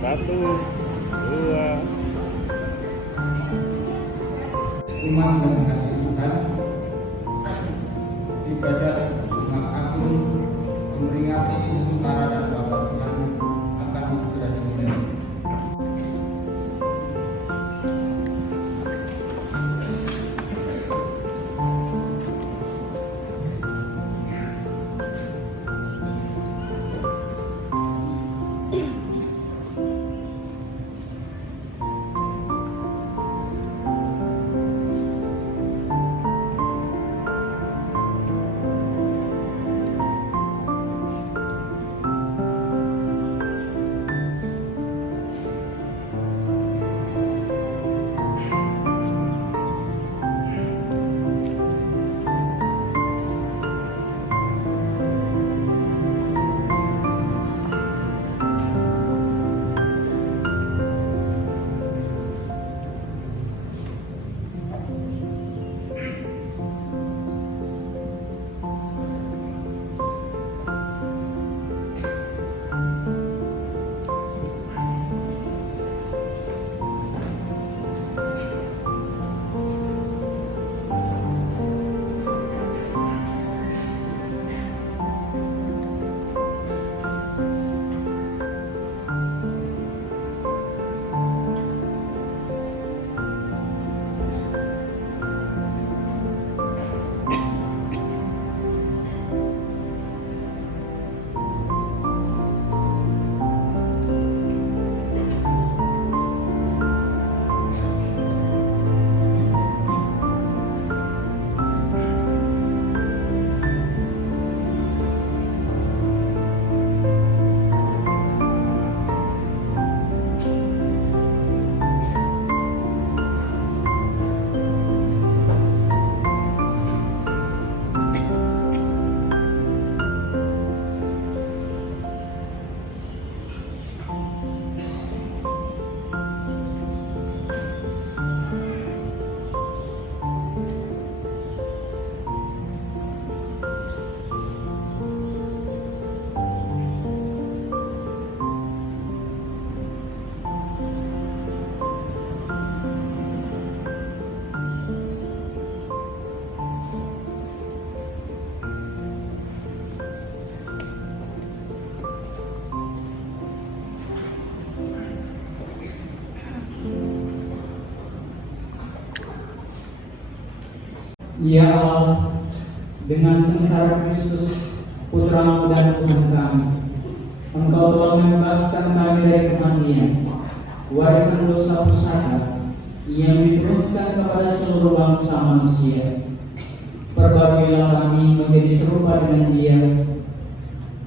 Satu, dua. Iman dan kasih Tuhan, ibadah Jumat Agung memperingati Yesus Sara dan Bapak Tuhan akan segera dimulai. Ya Allah, dengan sengsara Kristus, Putra-Mu dan Tuhan kami, Engkau telah membebaskan kami dari kematian, warisan dosa pusaka yang diturunkan kepada seluruh bangsa manusia. Perbagailah kami menjadi serupa dengan Dia,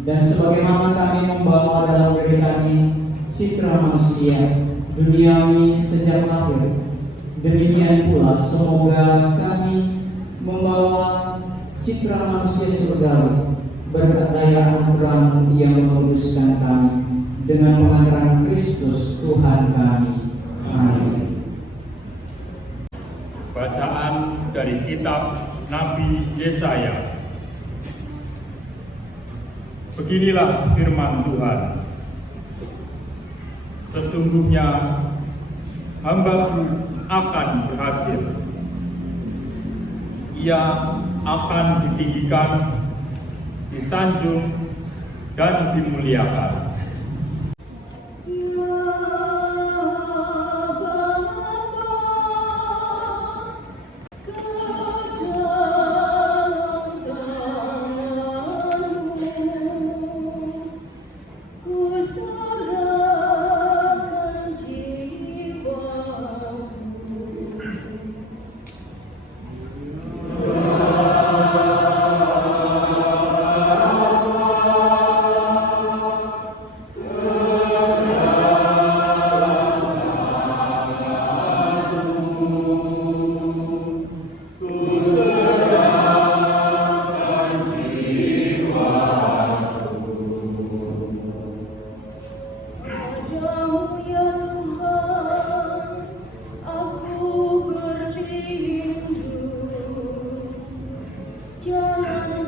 dan sebagaimana kami membawa dalam diri kami citra manusia duniawi sejak lahir, demikian pula semoga kami membawa citra manusia surgawi berkat daya anugerah-Mu yang menguduskan kami dengan pengantaran Kristus Tuhan kami. Amin. Bacaan dari kitab Nabi Yesaya. Beginilah firman Tuhan. Sesungguhnya hamba-Ku akan berhasil. Ia akan ditinggikan, disanjung, dan dimuliakan.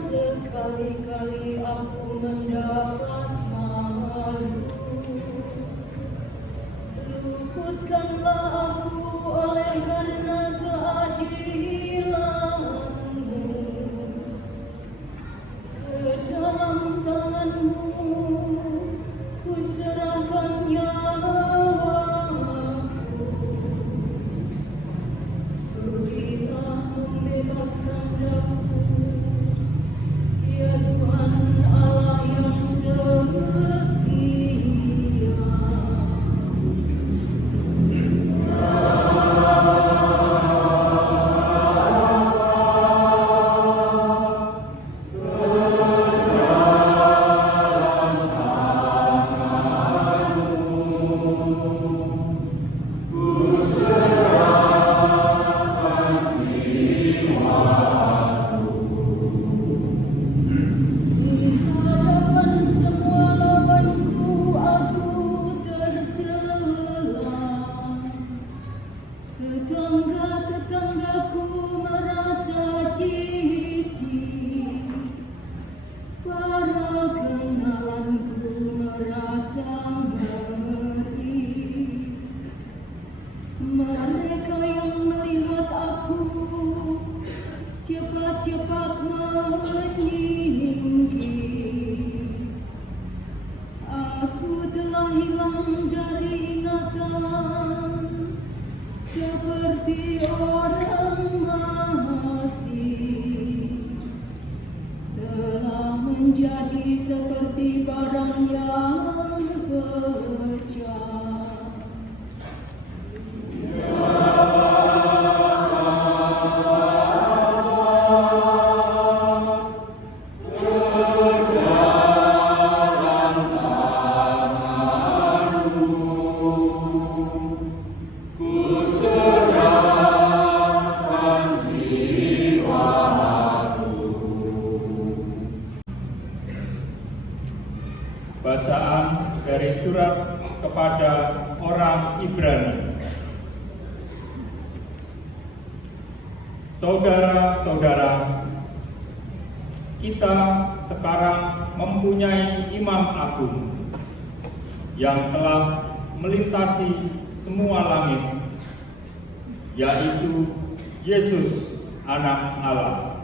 Sekali-kali aku mendapat malu. menjadi seperti barang yang pecah. Bacaan dari surat kepada orang Ibrani. Saudara-saudara, kita sekarang mempunyai imam agung yang telah melintasi semua langit, yaitu Yesus, Anak Allah.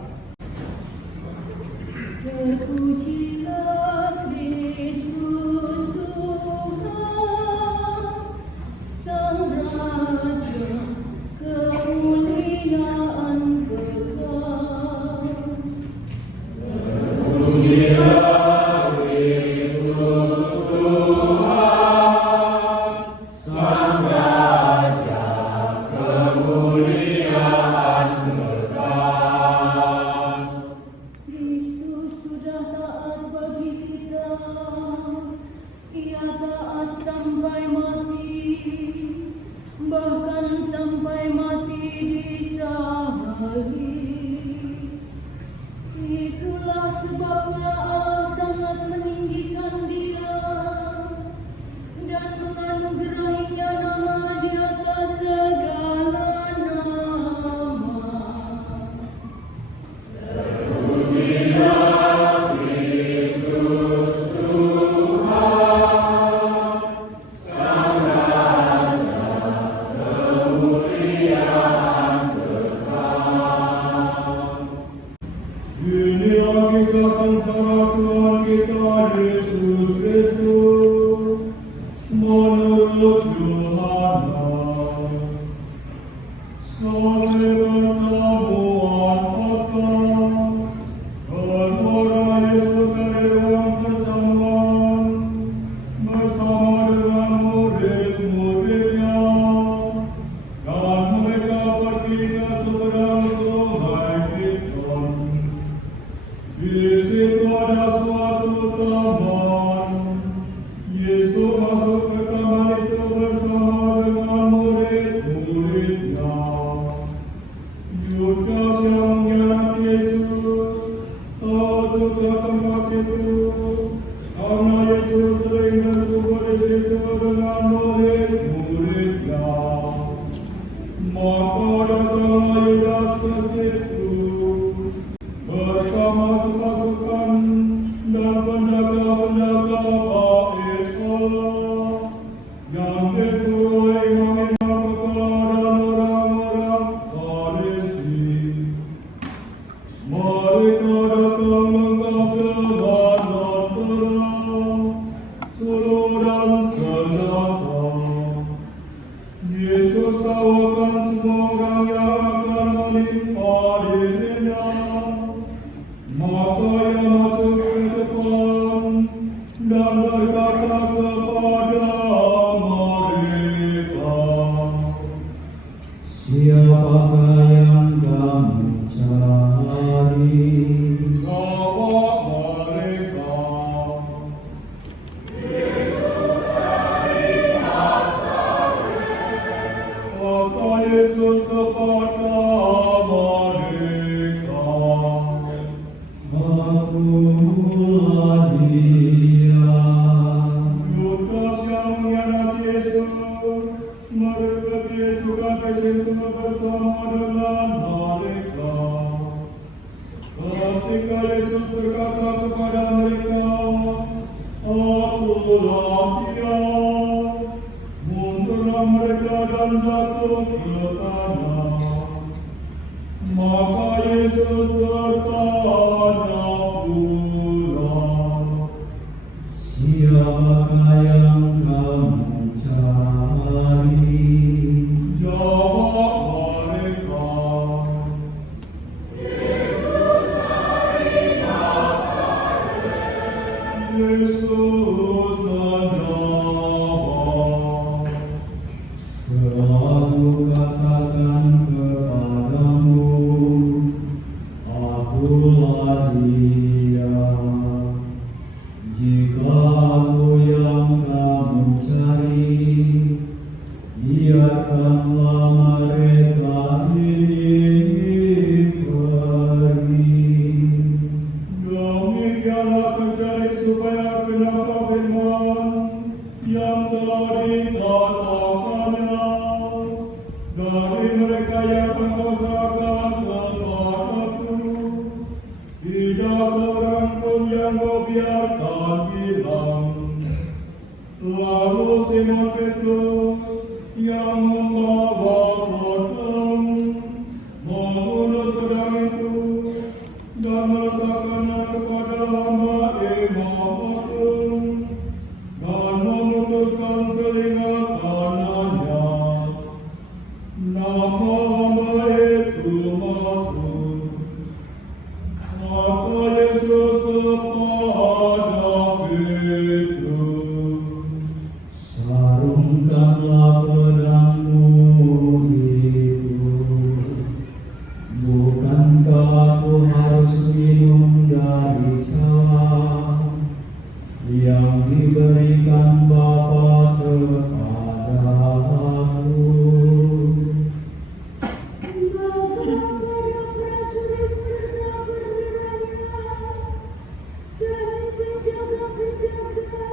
Terpujilah Kristus Tuhan, Sang Raja, kemuliaan kekal. Terpujilah Kristus Tuhan, Sang Raja, kemuliaan kekal. Yesus sudah taat bagi kita, Ia taat sampai mati, bahkan sampai mati di salib. Itulah sebabnya Allah sangat meninggikan Dia dan menganugerahinya nama di atas segala nama. Terpujilah Kristus Tuhan, Sang Raja, kemuliaan kekal. Inilah kisah sengsara Tuhan kita Yesus Kristus menurut Yohanes. Selesai pertemuan Paskah, keluar Yesus dari ruang perjamuan bersama dengan murid-muridnya, dan mereka pergi ke seberang sungai Kidron. Di situ ada suatu taman. Yesus masuk ke taman itu bersama dengan murid-muridnya. Yudas yang mengkhianati Yesus tahu juga tempat itu, karena Yesus sering berkumpul di situ dengan murid-muridnya. Maka datanglah Yudas ke situ bersama sepasukan dan penjaga-penjaga bait Allah yang disuruh oleh imam-imam kepala dan orang-orang Farisi. Mereka datang lengkap dengan terang, suluh dan senjata. Yesus tawarkan semua orang yang akan menimpa dirinya. Maka ia maju ke depan dan berkata kepada mereka, Siapakah yang kamu cari? jawab mereka, kata Yesus kepada mereka, Akulah Dia. Yudas yang mengkhianati Yesus mendekati juga ke situ bersama dengan mereka. Ketika Yesus berkata kepada mereka, Akulah Dia, mundurlah mereka dan jatuh ke tanah. Maka Yesus bertanya pula, Siapakah yang kamu cari? jawab mereka, Kristus menjawab, Aku katakan kepadamu, akulah Dia. Jika Aku yang kamu cari, biarkanlah mereka ini pergi. demikianlah terjadi supaya kenapa firman yang telah dikatakannya dari mereka yang engkau serahkan kepadaku, tidak seorang pun yang kau biarkan hilang. Lalu Simon Petrus yang membawa pedang menghunus pedang itu dan meletakkannya kepada hamba imam agung dan memutuskan telinga kanannya. Nama hamba itu Markus. Kata Yesus kepada Petrus, Sarungkanlah pedangmu itu. Bukankah aku harus minum dari cawan yang diberikan Bapa kepadaku? Maka para prajurit serta perwiranya dan penjaga-penjaga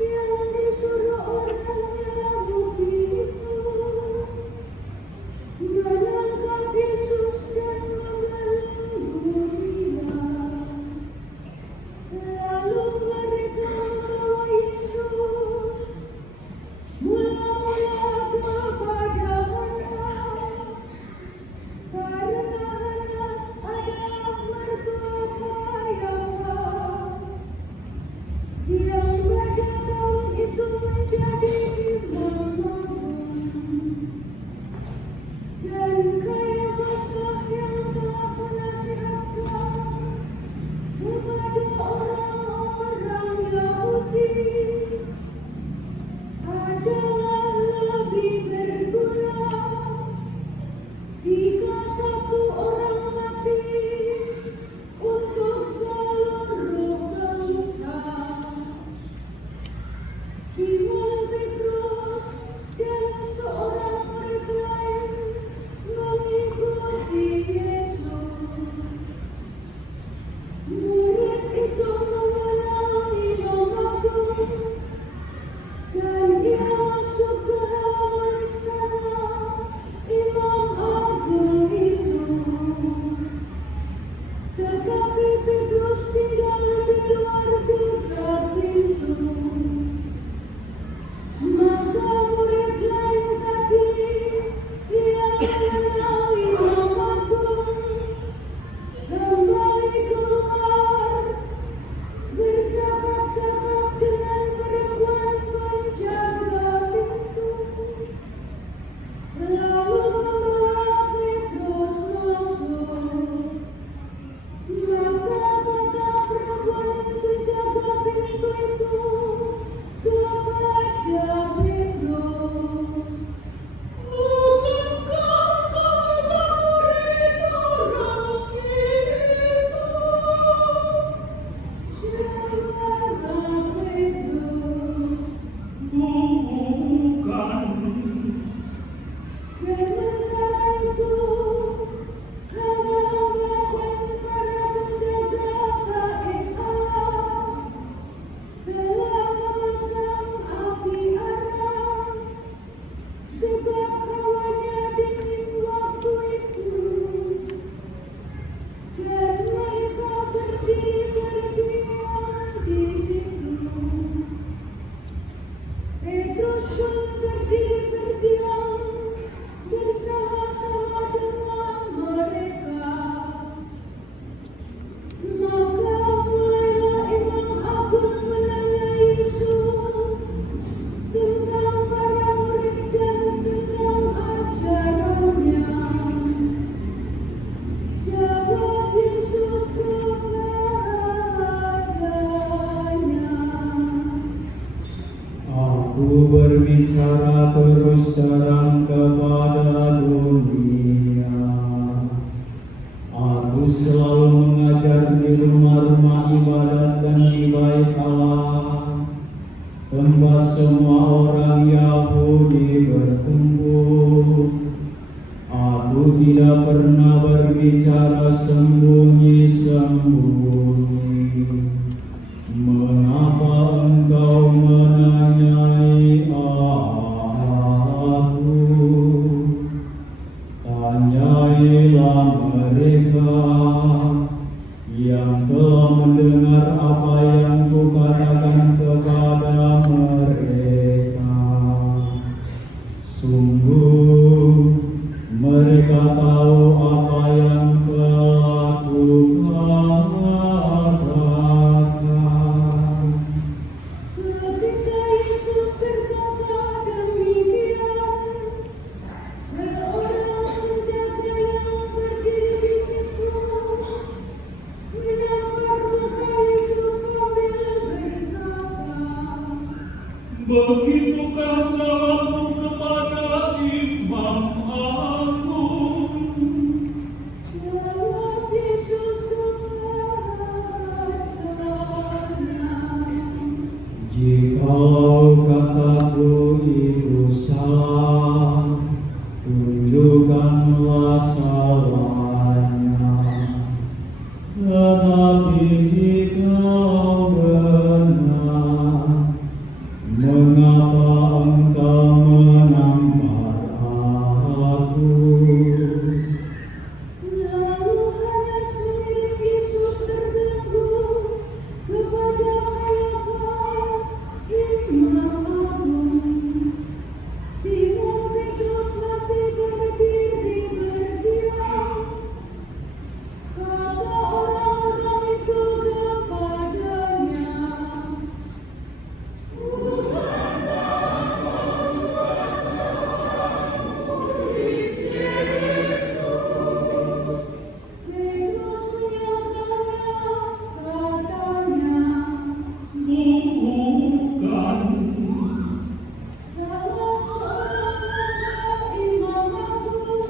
yang disuruh orangnya begitu menangkap Yesus dan membelenggu Dia. Lalu mereka membawa Yesus mula-mula kepada Hanas, karena Hanas adalah mertua Kayafas yang pada tahun itu menjadi imam agung. Dan Kayafaslah yang telah menasihatkan kepada orang-orang Yahudi adalah lebih berguna jika satu orang mati untuk seluruh bangsa. Simon Petrus dan seorang murid lain mengikuti Yesus. Murid itu Aku berbicara terus terang kepada dunia. Aku selalu mengajar di rumah-rumah ibadat dan di bait Allah, tempat semua orang Yahudi berkumpul. Aku tidak pernah berbicara sembunyi-sembunyi. Mengapa engkau menanyai aku? Tanyailah mereka yang telah mendengar apa yang kukatakan kepada mereka. Sungguh mereka tahu apa yang telah kukatakan. Ketika Yesus berkata demikian, seorang penjaga yang berdiri di situ menampar muka Yesus sambil berkata, Begitukah jawabmu kepada Imam Agung? jawab Yesus kepadanya, Jikalau kataku itu salah, tunjukkanlah salahnya. Tetapi jikalau benar, mengapa engkau menampar aku? lalu Hanas mengirim Yesus terganggu kepada Kayafas, Imam Agung. Simon Petrus masih berdiri berdiam. Kata orang-orang itu kepadanya, Petrus menyangkalnya, katanya, Bukan. salah seorang anak Imam Agung,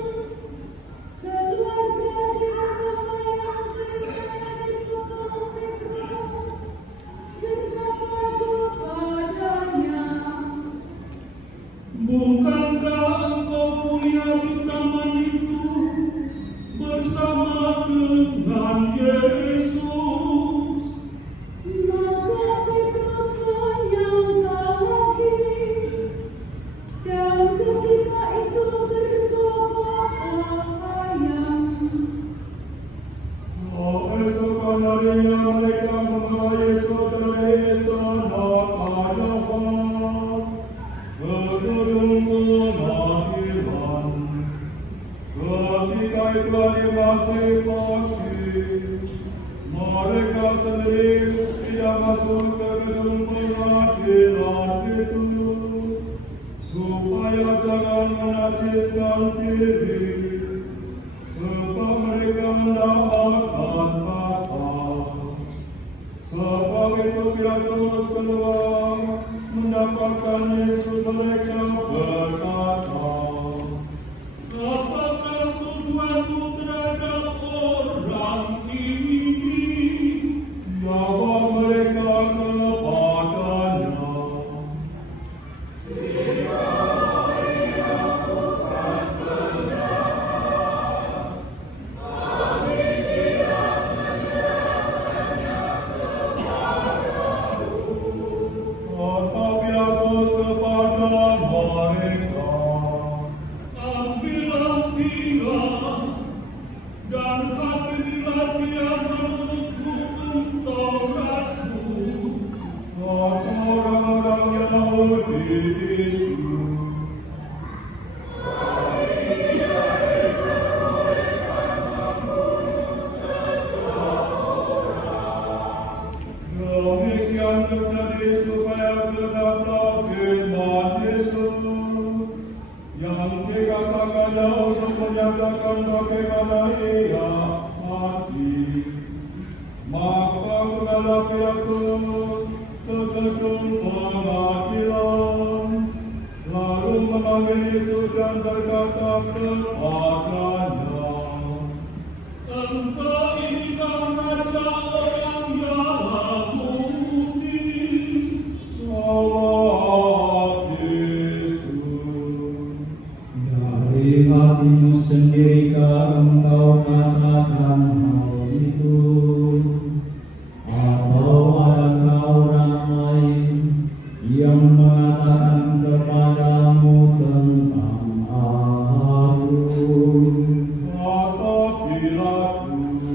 keluarga di rumah yang percaya dipotong Petrus, berkata kepadanya, Bukankah engkau kuliah di taman itu bersama dengan Yesus? maka Petrus menyangkal lagi, dan ketika itu berkokoklah ayam. Esokan harinya mereka membawa Yesus dari tanah Kayafas ke gedung pengadilan. Ketika itu hari masih pagi, mereka sendiri tidak masuk ke gedung pengadilan itu, supaya jangan menajiskan diri, sebab mereka hendak akan pasrah. Sebab itu Pilatus keluar mendapatkan Yesus, mereka berkata, apakah tujuanmu terhadap orang ini? Jawab mereka kepadanya, kata Pilatus kepada mereka, ambillah dia dan hadirilah dia menurut hukum Tauratmu. Kata orang-orang Yahudi itu, demikian terjadi supaya genaplah firman Yesus yang dikatakannya untuk menyatakan bagaimana ia mati. Maka segala Pilatus ke gedung pengadilan lalu memanggil Yesus dan berkata kepadanya, Engkau inikah raja orang Yahudi? jawab Yesus, Dari hatimu sendirikah engkau katakan hal itu? Atau adakah orang lain yang mengatakan kepadamu tentang aku? kata Pilatus,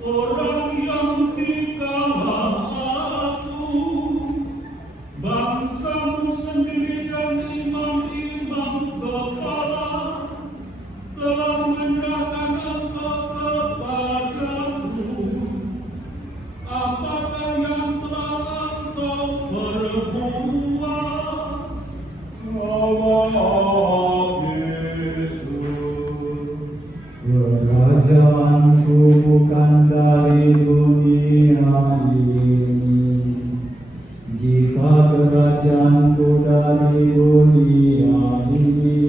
Orang Yahudi kalah aku, bangsamu sendiri dan imam-imam kepala telah menyerahkan engkau kepadaku. Apakah yang telah engkau perbuat? jawab Yesus, Kerajaanku bukan dari dunia ini. Jika kerajaanku dari dunia ini,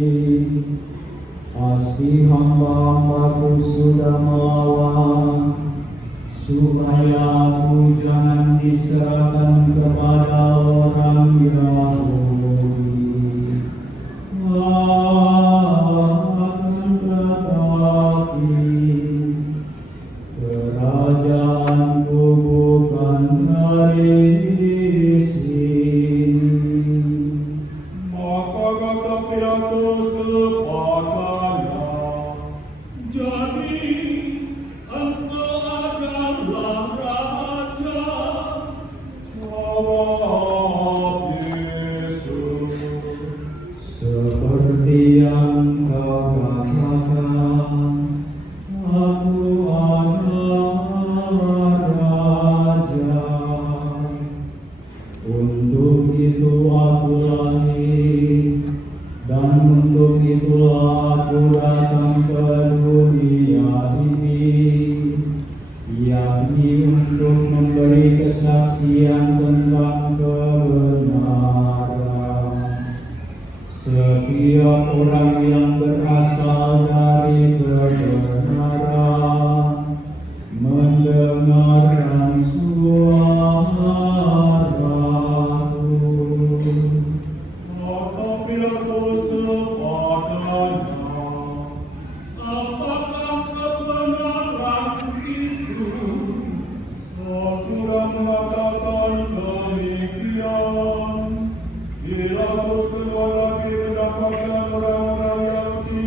pasti hamba-hambaku sudah melawan, supaya aku jangan diserahkan kepada orang Yahudi. Akan tetapi kerajaanku bukan dari sini. maka kata Pilatus kepadanya, Jadi engkau adalah raja. jawab Yesus, Seperti yang kau katakan, aku adalah raja. Untuk itu aku lahir, dan untuk itulah aku datang ke dunia ini, yakni untuk memberi kesaksian tentang kebenaran. Setiap orang yang berasal dari kebenaran mendengarkan suaraku. kata Pilatus kepadanya, Apakah kebenaran itu? kau sudah mengatakan demikian. Pilatus kedua lagi mendapatkan orang-orang Yahudi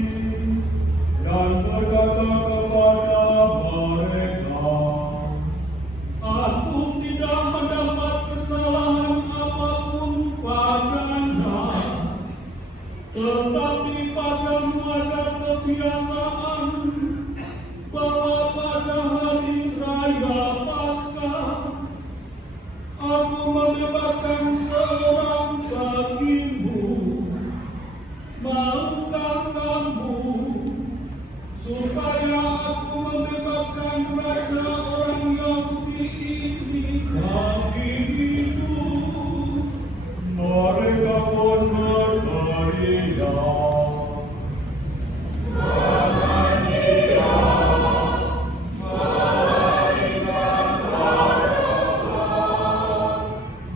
dan berkata kepada mereka, Aku tidak mendapat kesalahan apapun padanya, tetapi padamu ada kebiasaan bahwa pada hari raya Paskah aku membebaskan seorang bagimu. Maukah kamu supaya aku membebaskan raja orang Yahudi ini bagimu? mereka pun berteriak,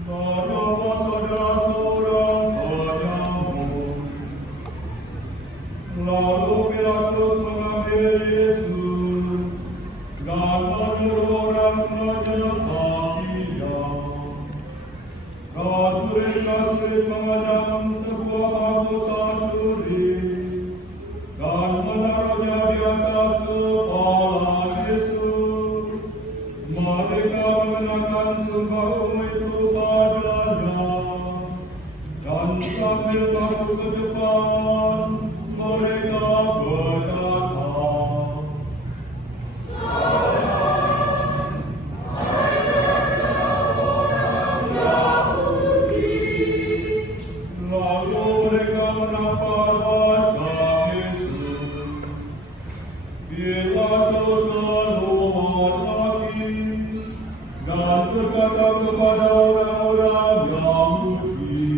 Barabas adalah seorang penyambut. Lalu Pilatus mengambil Yesus dan menyuruh orang menyesat dia. Prajurit-prajurit mengadang sebuah mahkota duri dan menaruhnya di atas kepala Yesus. Mereka mengenakan jubah ungu itu padanya, dan sambil masuk ke depan, mereka berkata, lalu mereka menampar wajah Yesus. Pilatus keluar lagi dan berkata kepada orang-orang Yahudi,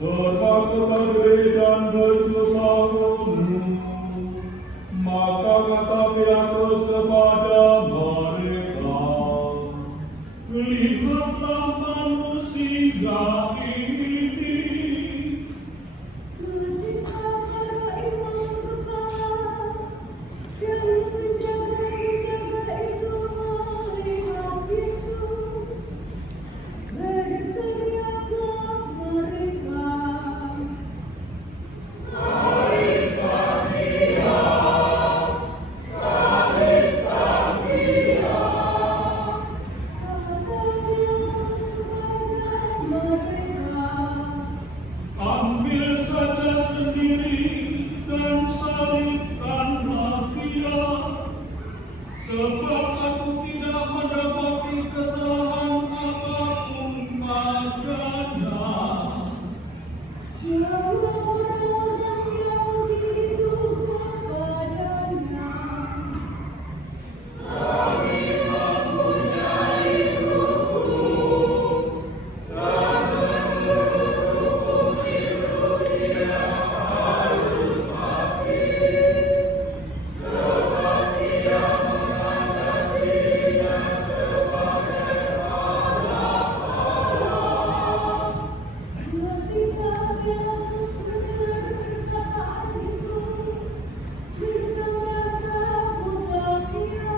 bermahkota diri dan bersumpah penuh. Maka kata Pilatus kepada mereka, Lihatlah manusia ini. Ketika para imam kepala yang menjaga itu melihat Yesus, berteriaklah mereka, Ambil saja sendiri dan salibkanlah dia, sebab aku tidak mendapati kesalahan apapun padanya. jawab orang-orang Yahudi itu kepadanya, ketika Pilatus mendengar perkataan itu, bertambah-tambahlah ia.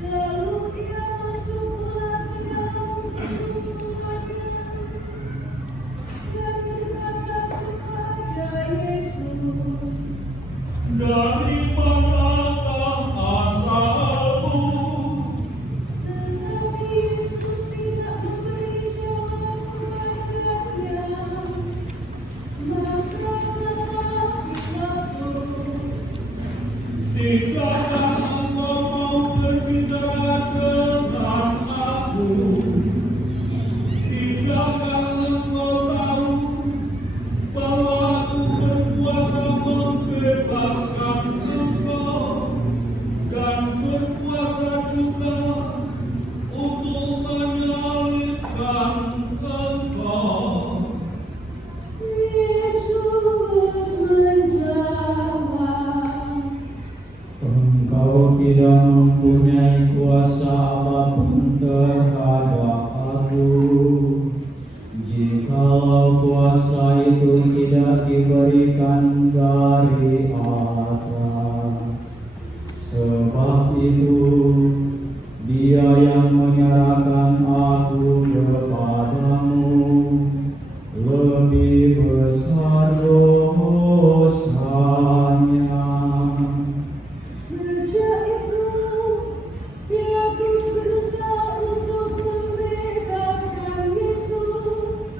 Lalu ia masuklah ke dalam gedung pengadilan dan berkata kepada Yesus, Dari manakah asalmu? tetapi Yesus tidak memberi jawab kepadanya. Maka kata Pilatus, Tidakkah engkau mau berbicara dengan aku? Tidakkah engkau tahu bahwa aku berkuasa membebaskan engkau dan berkuasa juga untuk menyalibkan engkau? Yesus menjawab, Engkau tidak mempunyai kuasa apapun terhadap aku, jikalau kuasa itu tidak diberikan dari atas. Sebab itu, Dia yang menyerahkan aku kepadamu lebih besar dosanya. sejak itu Pilatus berusaha untuk membebaskan Yesus,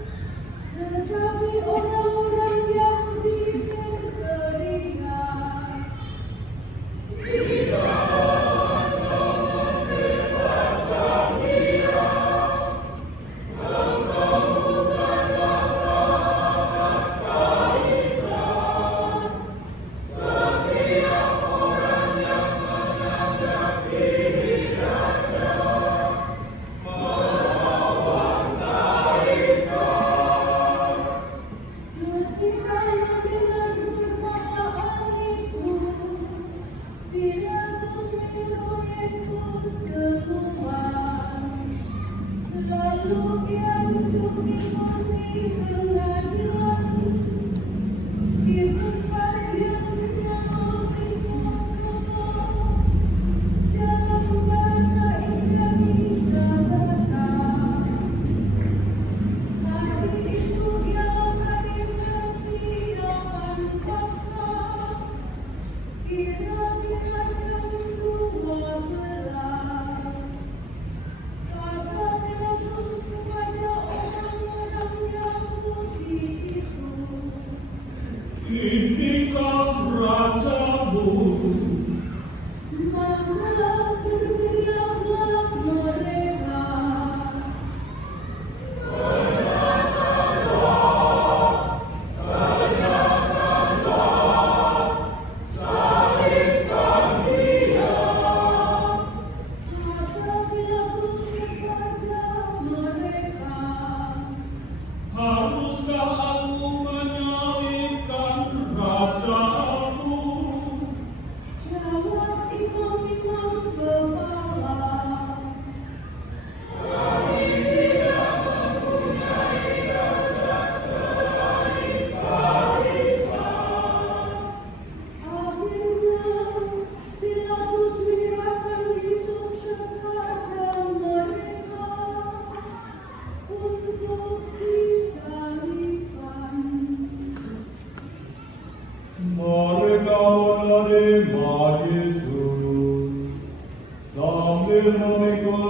tetapi orang-orang Yahudi berteriak, ketika mendengar perkataan itu, Pilatus menyuruh Yesus keluar. Lalu ia duduk di kursi pengadilan, di tempat yang dinamakan Pilatus, dalam bahasa Ibrani Gabata. Hari itu ialah hari persiapan Paskah, kira-kira jam 12. Kata Pilatus kepada orang-orang Yahudi itu, Inikah rajamu? maka berteriaklah mereka, kata Pilatus kepada mereka, Haruskah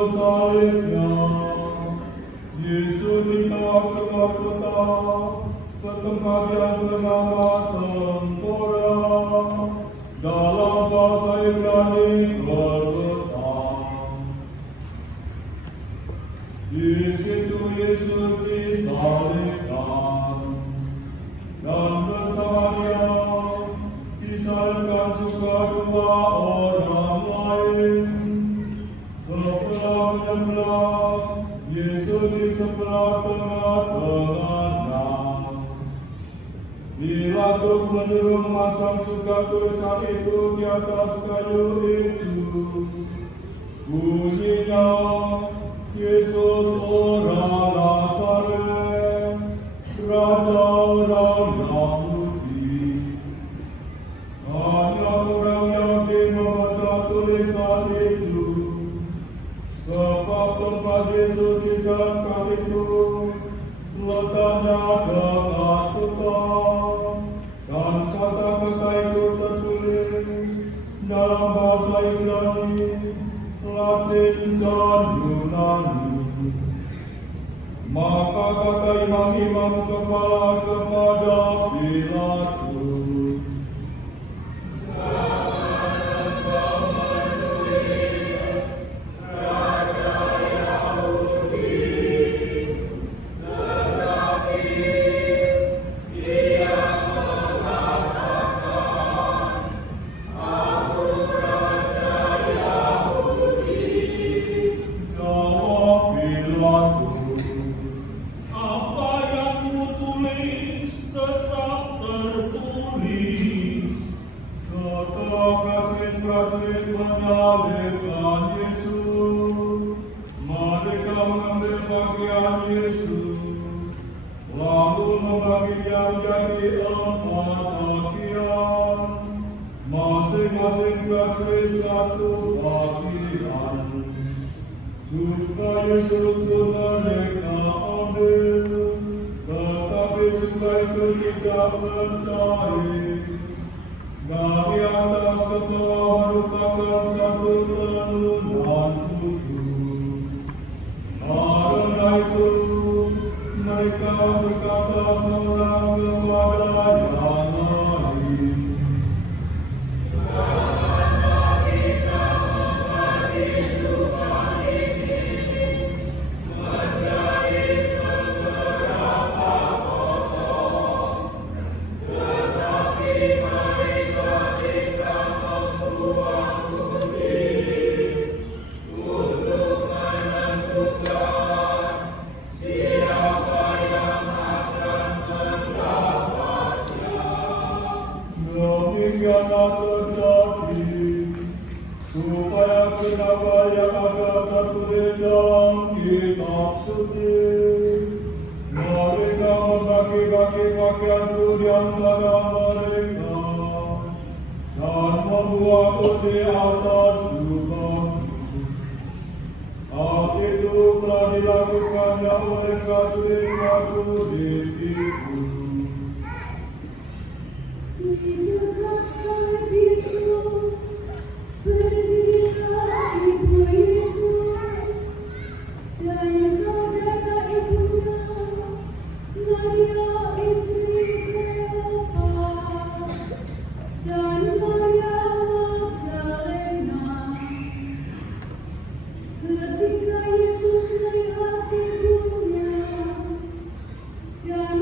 salibnya, Yesus dibawa keluar kota ke tempat yang bernama Tempora, dalam bahasa Ibrani Golgota. Di situ Yesus disalibkan, dan bersama dia disalibkan juga dua orang lain. Setelah menyembelih, Yesus di sebelah tengah-tengahnya. Pilatus menyuruh memasang juga tulisan itu di atas kayu itu. Bunyinya, Yesus orang Nazaret, Raja orang Yahudi. Hanya orang Yahudi membaca tulisan itu, sebab tempat Yesus disalibkan itu letaknya dekat kota, dan kata-kata itu tertulis dalam bahasa Ibrani, Latin, dan Yunani. Maka kata imam-imam kepala kepada Pilatus, jawab Pilatus, Apa yang kutulis tetap tertulis. setelah prajurit-prajurit menyalibkan Yesus, mereka mengambil pakaian Yesus, lalu membaginya menjadi 4 bagian, masing-masing prajurit 1 bagian. Juga Yesus pun mereka ambil, tetapi juga itu tidak mencair. Dari atas ke bawah merupakan satu tenunan putih. Karena itu mereka berkata seorang kepada yang lain, demikianlah terjadi, supaya kenapa yang ada tertulis dalam kitab suci. Mereka membagi-bagi pakaianku di antara mereka, dan membuatku di atas jubahku. Hal itu telah dilakukannya oleh prajurit-prajurit itu. Di dekat salib Yesus, berdirilah ibu Yesus dan saudara ibunya, Maria istri Kleopas, dan Maria Magdalena. Ketika Yesus melihat ibunya dan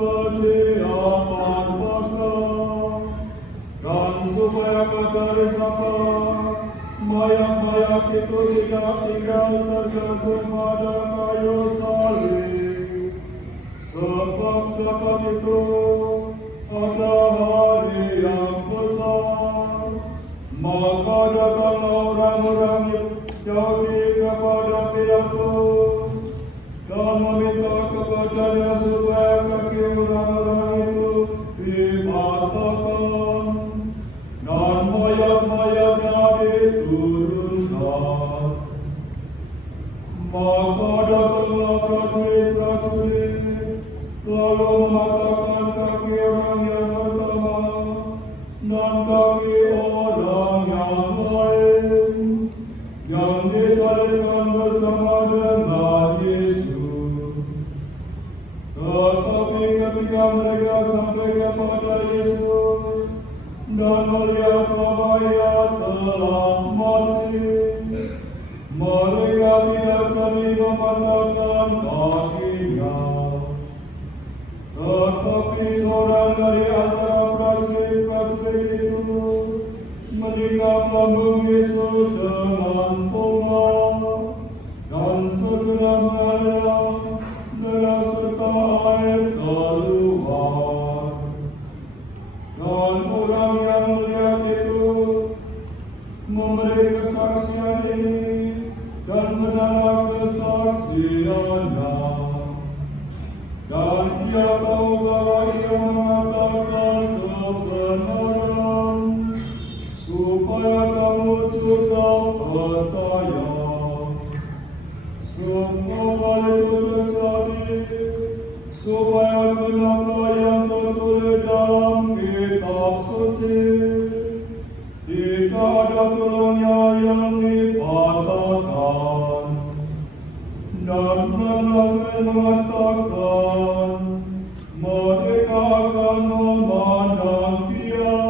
persiapan Paskah, dan supaya pada Sabat mayat-mayat itu tidak tinggal tergantung pada kayu salib, sebab Sabat itu pada hari yang besar. Maka datanglah orang-orang Yahudi kepada Pilatus dan meminta kepadanya supaya kaki orang-orang itu dipatahkan dan mayat-mayatnya diturunkan. Maka datanglah prajurit-prajurit lalu mematahkan kaki orang yang pertama dan kaki orang yang lain yang disalibkan bersama dengan Yesus. Tetapi ketika mereka sampai kepada Yesus dan melihat bahwa ia telah mati, mereka tidak jadi mematahkan kakinya. Tetapi seorang dari antara prajurit-prajurit itu menikam lambung Yesus dengan tombak dan segera mengalir darah serta air keluar. Dan orang yang melihat itu memberi kesaksian ini dan benar kesaksiannya. Dan ia tahu bahwa ia mengatakan kebenaran, supaya kamu juga percaya. Semua itu terjadi supaya genaplah yang tertulis dalam kitab suci. Jika ada tulangnya yang dipatahkan, dan mengatakan mereka akan memandang Dia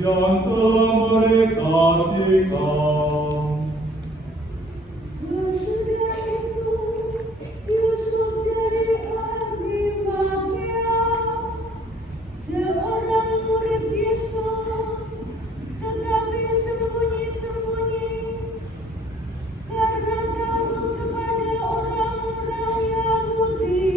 yang telah mereka tikam. Sesudah itu, Yusuf dari Arimatea, seorang murid Yesus, tetapi sembunyi-sembunyi, karena takut kepada orang-orang Yahudi,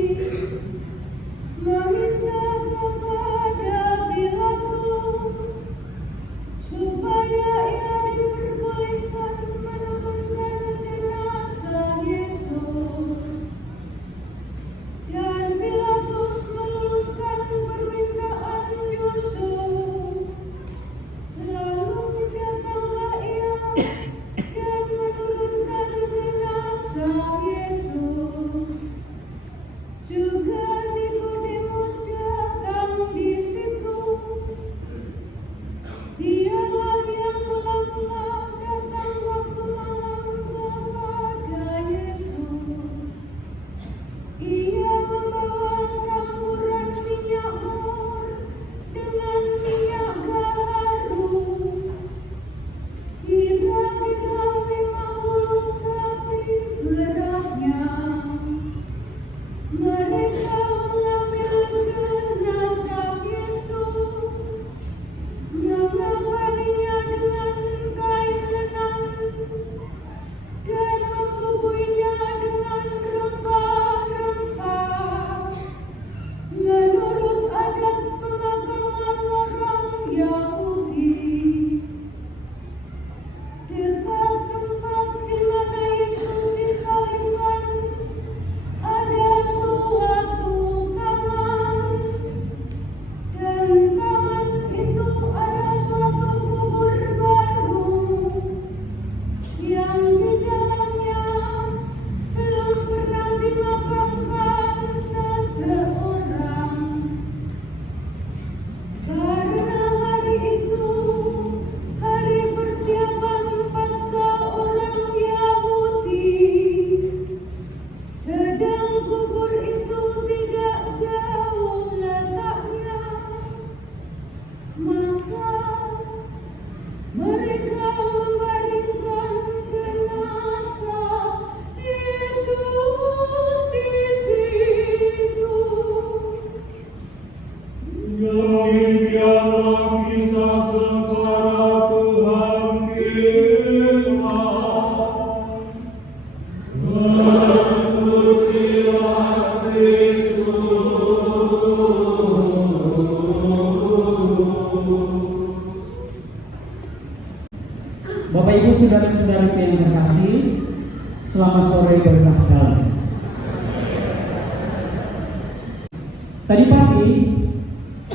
Tadi pagi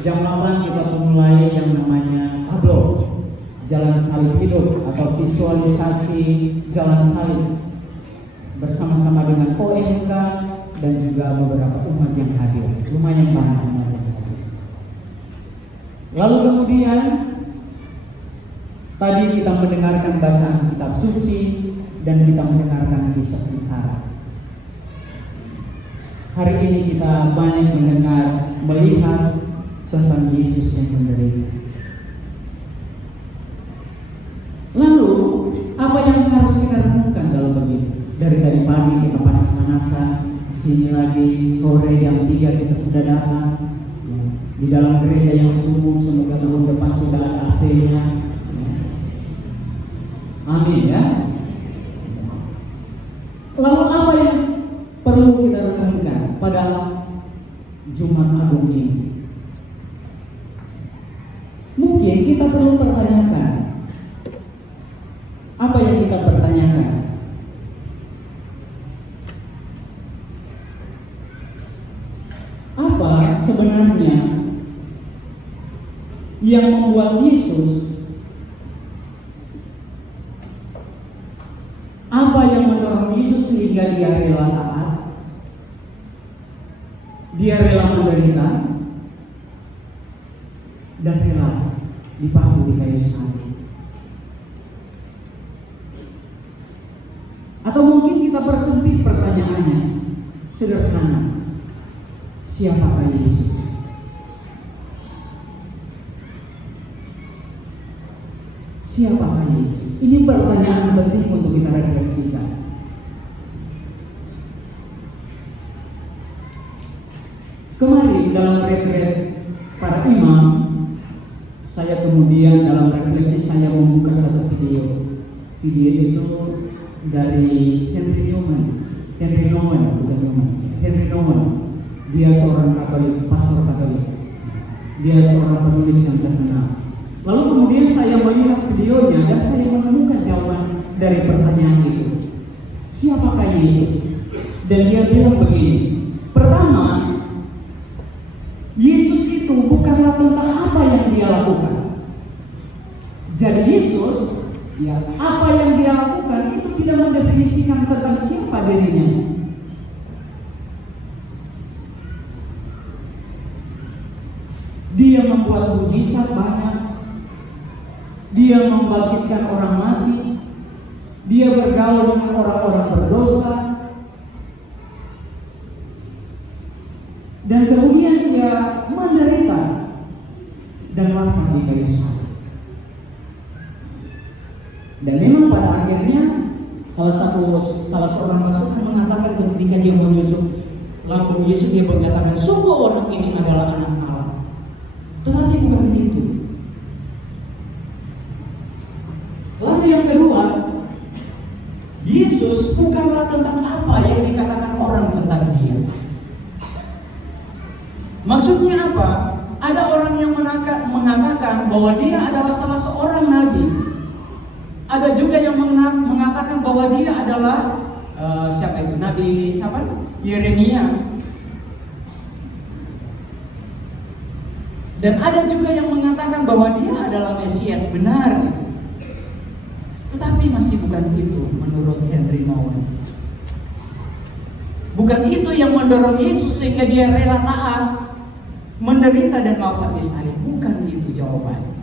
jam 8 kita memulai yang namanya Pablo, Jalan Salib Hidup atau visualisasi Jalan Salib bersama-sama dengan ONK dan juga beberapa umat yang hadir. Lumayan banyak umat yang hadir. Lalu kemudian tadi kita mendengarkan bacaan kitab suci dan kita mendengarkan kisah sengsara. Hari ini kita banyak mendengar, melihat tentang Yesus yang menderita. Lalu, apa yang harus kita renungkan dalam begini? Dari tadi pagi kita panas-panasan, sini lagi sore jam 3 kita sudah datang. Di dalam gereja yang sungguh, semoga tahun depan sudah ada AC-nya. Amin ya. Lalu apa yang perlu kita renungkan pada Jumat Agung ini? Mungkin kita perlu pertanyakan, apa yang kita pertanyakan? Apa sebenarnya yang membuat Yesus, apa yang mendorong Yesus sehingga dia rela taat, dia rela menderita, dan rela dipaku di kayu salib? Atau mungkin kita bersempit pertanyaannya, sederhana, siapakah Yesus? Siapakah Yesus? Ini pertanyaan penting untuk kita refleksikan. Kemarin dalam retret para imam, saya kemudian dalam refleksi saya membuka satu video. Video itu dari Henry Nouwen. Dia seorang Katolik, pastor Katolik. Dia seorang penulis yang terkenal. Lalu kemudian saya melihat videonya dan saya menemukan jawaban dari pertanyaan itu. Siapakah Yesus? Dan dia bilang begini. Pertama, Yesus itu bukanlah tentang apa yang dia lakukan. Jadi Yesus, ya, apa yang dia lakukan itu tidak mendefinisikan tentang siapa dirinya. Dia membuat mujizat banyak. Dia membangkitkan orang mati. Dia bergaul dengan orang-orang berdosa. Dan kemudian dia menderita dan wafat di kayu salib. Dan memang pada akhirnya salah seorang rasul mengatakan ketika dia menyusup lambung Yesus, dia mengatakan sungguh orang ini adalah anak Allah. Tetapi bukan itu. Lalu yang kedua, Yesus bukanlah tentang apa yang dikatakan orang tentang dia. Maksudnya apa? Ada orang yang mengatakan bahwa dia adalah salah seorang nabi. Ada juga yang mengatakan bahwa dia adalah siapa itu? Nabi siapa? Yeremia. Dan ada juga yang mengatakan bahwa dia adalah Mesias, benar. Tetapi masih bukan itu menurut Henry Nouwen. Bukan itu yang mendorong Yesus sehingga dia rela taat, menderita dan wafat di salib. Bukan itu jawabannya.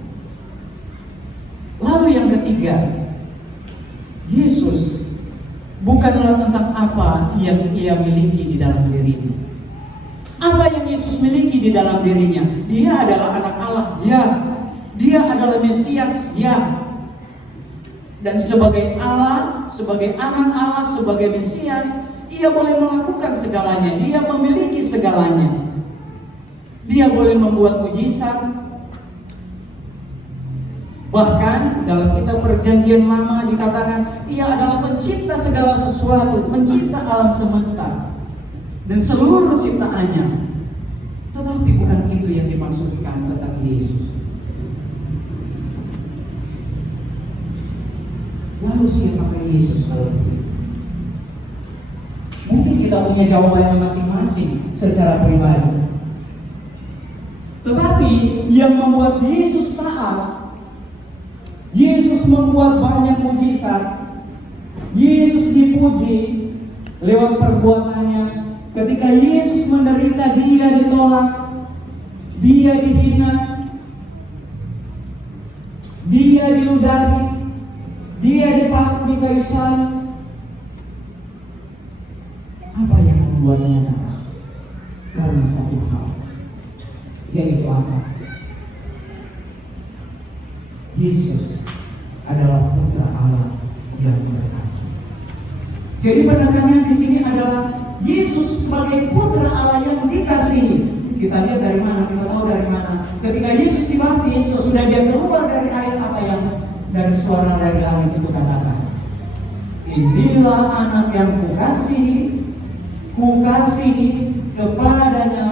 Lalu yang ketiga, Yesus bukanlah tentang apa yang ia miliki di dalam dirinya. Apa yang Yesus miliki di dalam dirinya? Dia adalah anak Allah, ya. Dia adalah Mesias, ya. Dan sebagai Allah, sebagai anak Allah, sebagai Mesias, ia boleh melakukan segalanya. Dia memiliki segalanya. Dia boleh membuat mujizat. Bahkan dalam kitab Perjanjian Lama dikatakan ia adalah pencipta segala sesuatu, pencipta alam semesta dan seluruh ciptaannya. Tetapi bukan itu yang dimaksudkan tentang Yesus. Lalu siapakah Yesus kalau begitu? Mungkin kita punya jawabannya masing-masing secara pribadi. Tetapi yang membuat Yesus taat, Yesus membuat banyak mujizat, Yesus dipuji lewat perbuatannya. Ketika Yesus menderita, dia ditolak, dia dihina, dia diludahi, dia dipaku di kayu salib. Apa yang membuatnya marah? Karena satu hal, yaitu apa? Yesus adalah putra Allah yang berkasih. Jadi penekanannya di sini adalah Yesus sebagai putra Allah yang dikasihi. Kita lihat dari mana? Kita tahu dari mana? Ketika Yesus dibaptis, sesudah dia keluar dari air, apa yang dari suara dari langit itu katakan? Inilah anak yang kukasihi, kepadanya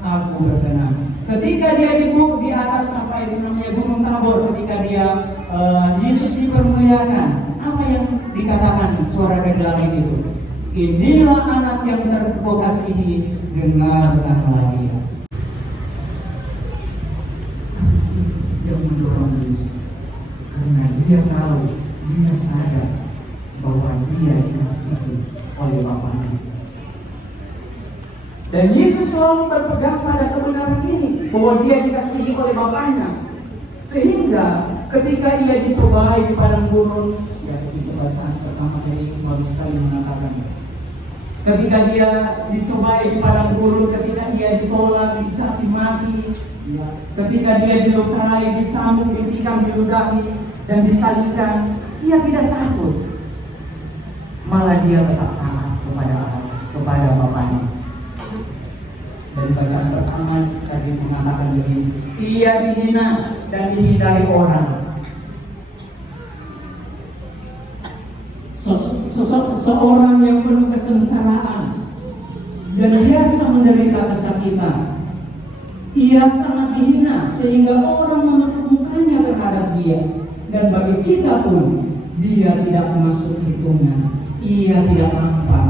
aku berkenan. Ketika dia di atas apa itu namanya Gunung Tabor, ketika Yesus dipermuliakan, apa yang dikatakan suara dari langit itu? Inilah anak yang terkasihi, dengarkanlah dia. Dia mendorong Yesus karena dia tahu, dia sadar bahwa dia dikasihi oleh Bapaknya. Dan Yesus selalu berpegang pada kebenaran ini, bahwa dia dikasihi oleh Bapaknya. Sehingga ketika ia dicobai di padang gurun, ya itu bacaan pertama dari bagus sekali mengatakan. Ketika dia dicobai di padang gurun, ketika dia ditolak, dicaci maki, ya, ketika dia dilukai, dicambuk, ditikam, diludahi, dan disalibkan, ia tidak takut. Malah dia tetap taat kepada Bapaknya. Dan bacaan pertama tadi mengatakan begini, ia dihina dan dihindari orang. Seorang yang penuh kesengsaraan dan biasa menderita kesakitan, ia sangat dihina sehingga orang menutup mukanya terhadap dia. Dan bagi kita pun, dia tidak masuk hitungan, ia tidak tampan,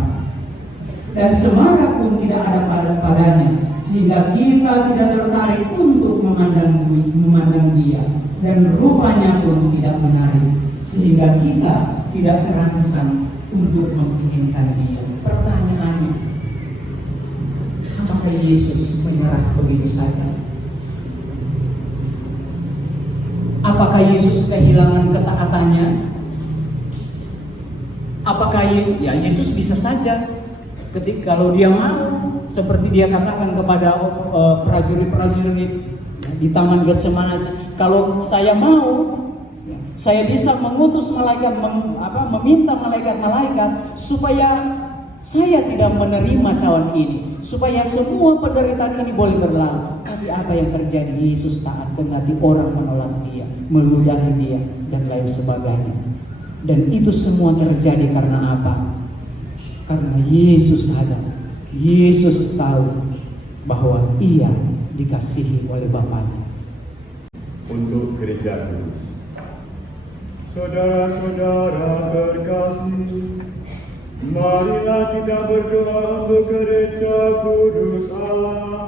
dan semarak pun tidak ada padanya, sehingga kita tidak tertarik untuk memandang dia, dan rupanya pun tidak menarik, sehingga kita tidak terangsang untuk menginginkan dia. Pertanyaannya, apakah Yesus menyerah begitu saja? Apakah Yesus kehilangan ketaatannya? Apakah Yesus bisa saja ketika kalau dia mau, seperti dia katakan kepada prajurit-prajurit di Taman Getsemani, kalau saya mau, saya bisa mengutus malaikat, meminta malaikat-malaikat supaya saya tidak menerima cawan ini, supaya semua penderitaan ini boleh berlalu. Tapi apa yang terjadi? Yesus taat, kendati orang menolak dia, meludahi dia, dan lain sebagainya. Dan itu semua terjadi karena apa? Karena Yesus sadar, Yesus tahu bahwa ia dikasihi oleh Bapaknya. Untuk gereja kudus, saudara-saudara terkasih, marilah kita berdoa untuk gereja kudus Allah,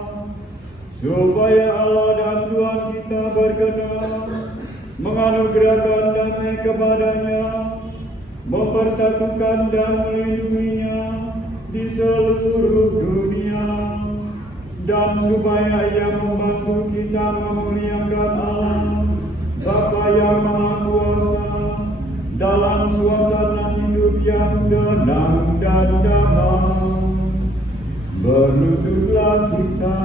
supaya Allah dan Tuhan kita berkenan menganugerahkan damai kepadanya, mempersatukan dan melindunginya di seluruh dunia, dan supaya ia membantu kita memuliakan Allah Bapa yang Maha Kuasa dalam suasana hidup yang tenang dan damai. Berlututlah kita.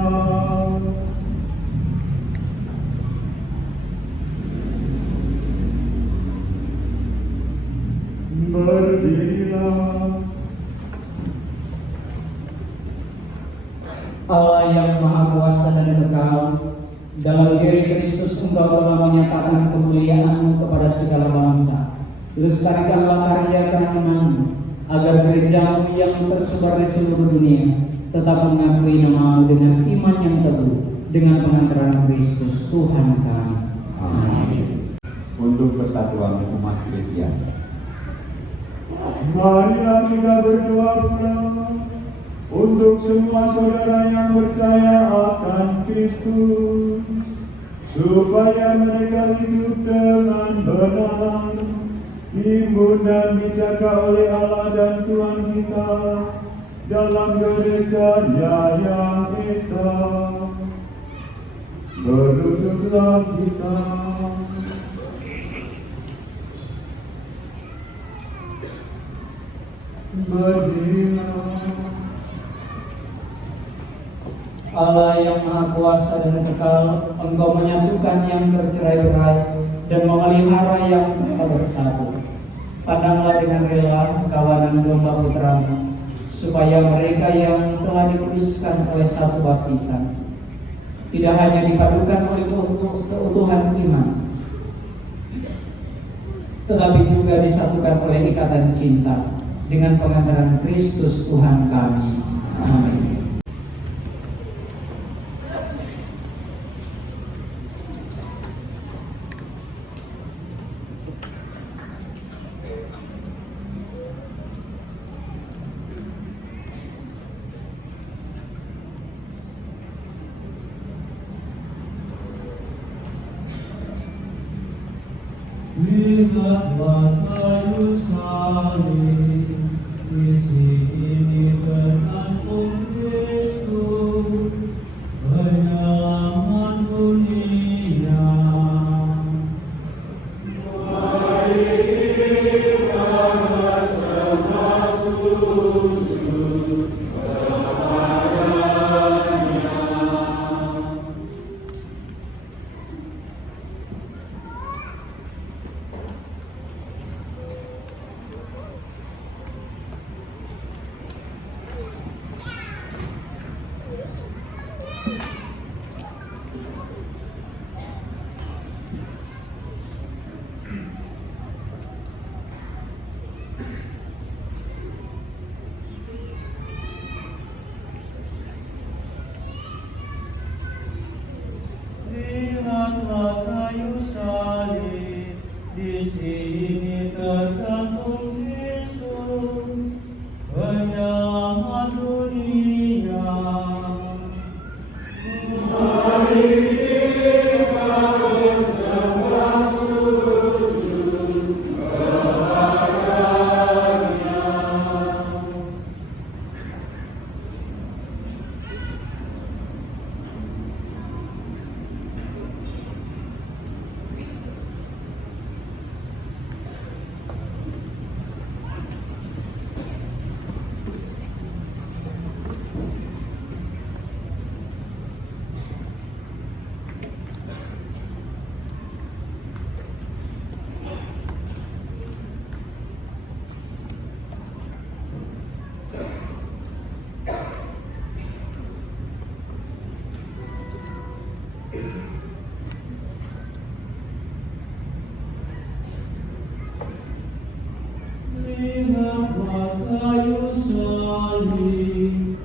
Berdirilah. Allah yang Maha Kuasa dan Kekal, dalam diri Kristus Engkau telah menyatakan kemuliaan kepada segala bangsa. Lestarikanlah karya iman-Mu, agar gereja-Mu yang tersebar di seluruh dunia tetap mengakui nama-Mu dengan iman yang teguh, dengan pengantaran Kristus Tuhan kami. Amin. Untuk persatuan umat Kristen, Marilah kita berdoa pula untuk semua saudara yang percaya akan Kristus, supaya mereka hidup dengan benar, timbun dan dijaga oleh Allah dan Tuhan kita dalam gerejanya yang esa. Berlututlah kita. Berdirilah. Allah yang Maha Kuasa dan Kekal, Engkau menyatukan yang tercerai-berai dan memelihara yang telah bersatu. Pandanglah dengan rela kawanan domba putramu, supaya mereka yang telah dikuduskan oleh satu baptisan tidak hanya dipadukan oleh keutuhan iman, tetapi juga disatukan oleh ikatan cinta dengan pengantaran Kristus Tuhan kami. Amin. Lihatlah kayu salib, di sini tergantung Kristus, penyelamat dunia. Lihatlah kayu salib, di sini tergantung Yesus, penyelamat dunia. Lihatlah kayu salib,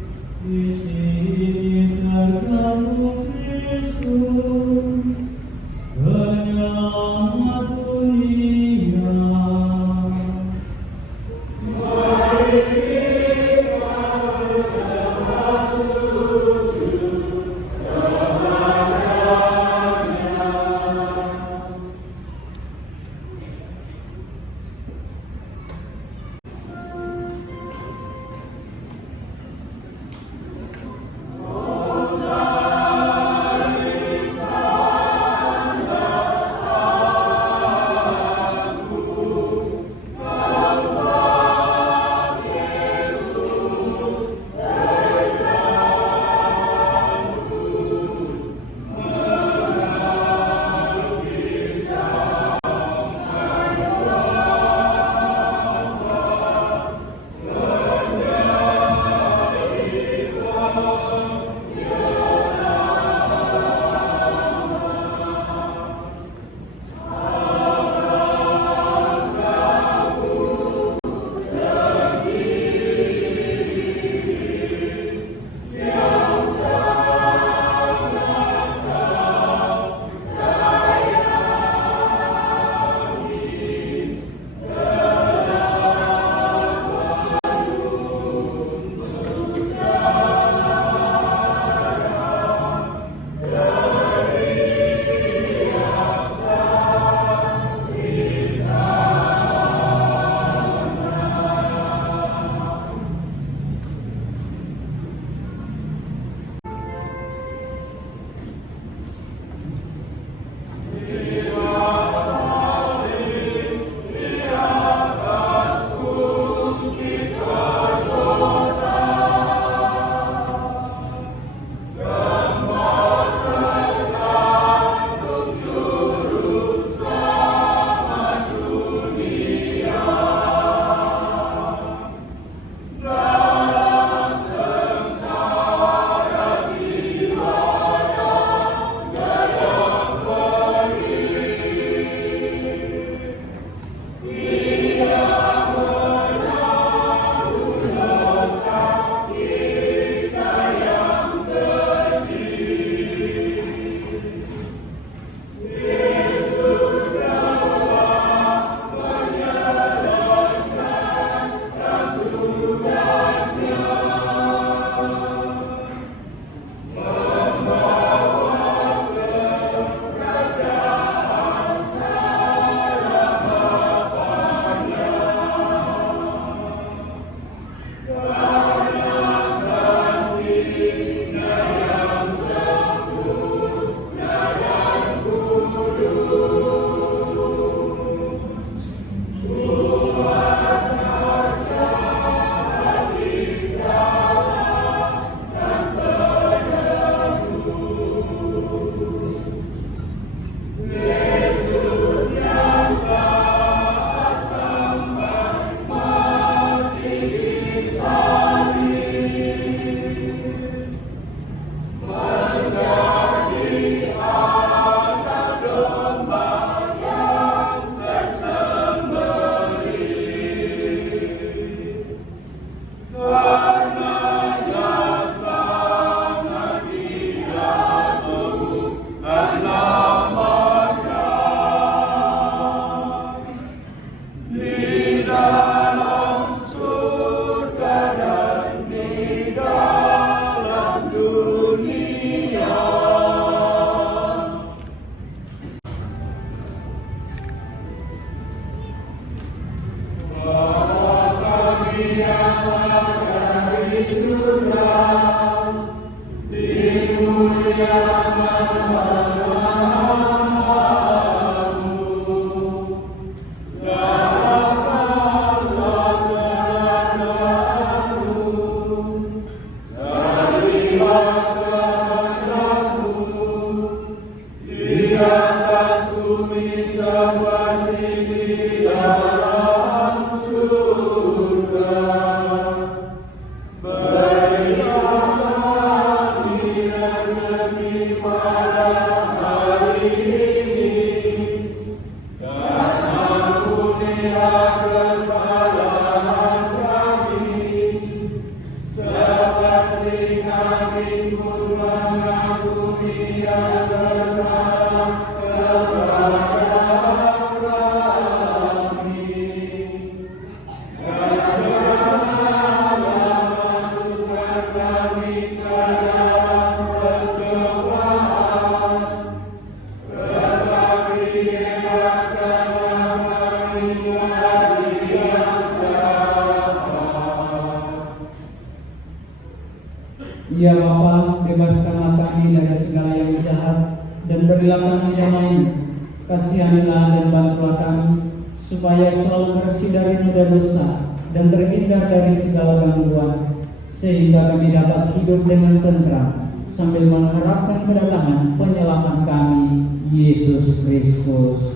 di sini tergantung Kristus, penyelamat dunia. Ya Bapa, bebaskanlah kami dari segala yang jahat dan berilah kami damai. Kasihanilah dan bantulah kami supaya selalu bersih dari noda dosa dan terhindar dari segala gangguan, sehingga kami dapat hidup dengan tentram sambil mengharapkan kedatangan penyelamat kami, Yesus Kristus.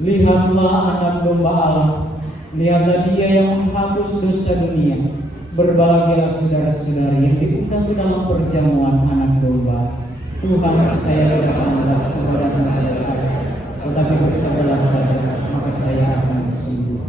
Lihatlah anak domba Allah, lihatlah Dia yang menghapus dosa dunia. Berbahagialah saudara-saudari yang diundang ke dalam perjamuan anak domba. Tuhan, saya tidak akan balas kepada saya, tetapi bersabarlah saja, maka saya akan sembuh.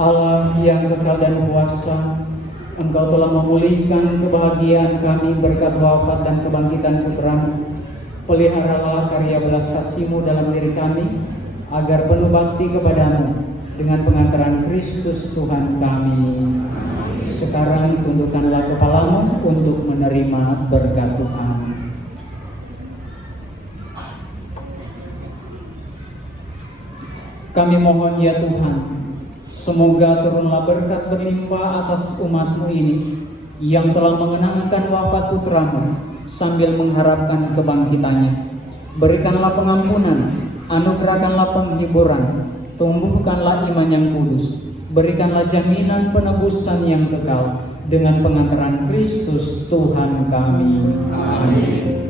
Allah yang kekal dan kuasa, Engkau Engkau telah memulihkan kebahagiaan kami berkat wafat dan kebangkitan Putra-Mu. Peliharalah karya belas kasih-Mu dalam diri kami, agar penuh bakti kepada-Mu dengan pengantaran Kristus Tuhan kami. Sekarang tundukkanlah kepalamu untuk menerima berkat Tuhan. Kami mohon ya Tuhan, semoga turunlah berkat berlimpah atas umat-Mu ini yang telah mengenangkan wafat Putra-Mu sambil mengharapkan kebangkitannya. Berikanlah pengampunan, anugerahkanlah penghiburan, tumbuhkanlah iman yang kudus, berikanlah jaminan penebusan yang kekal dengan pengantaran Kristus Tuhan kami. Amin.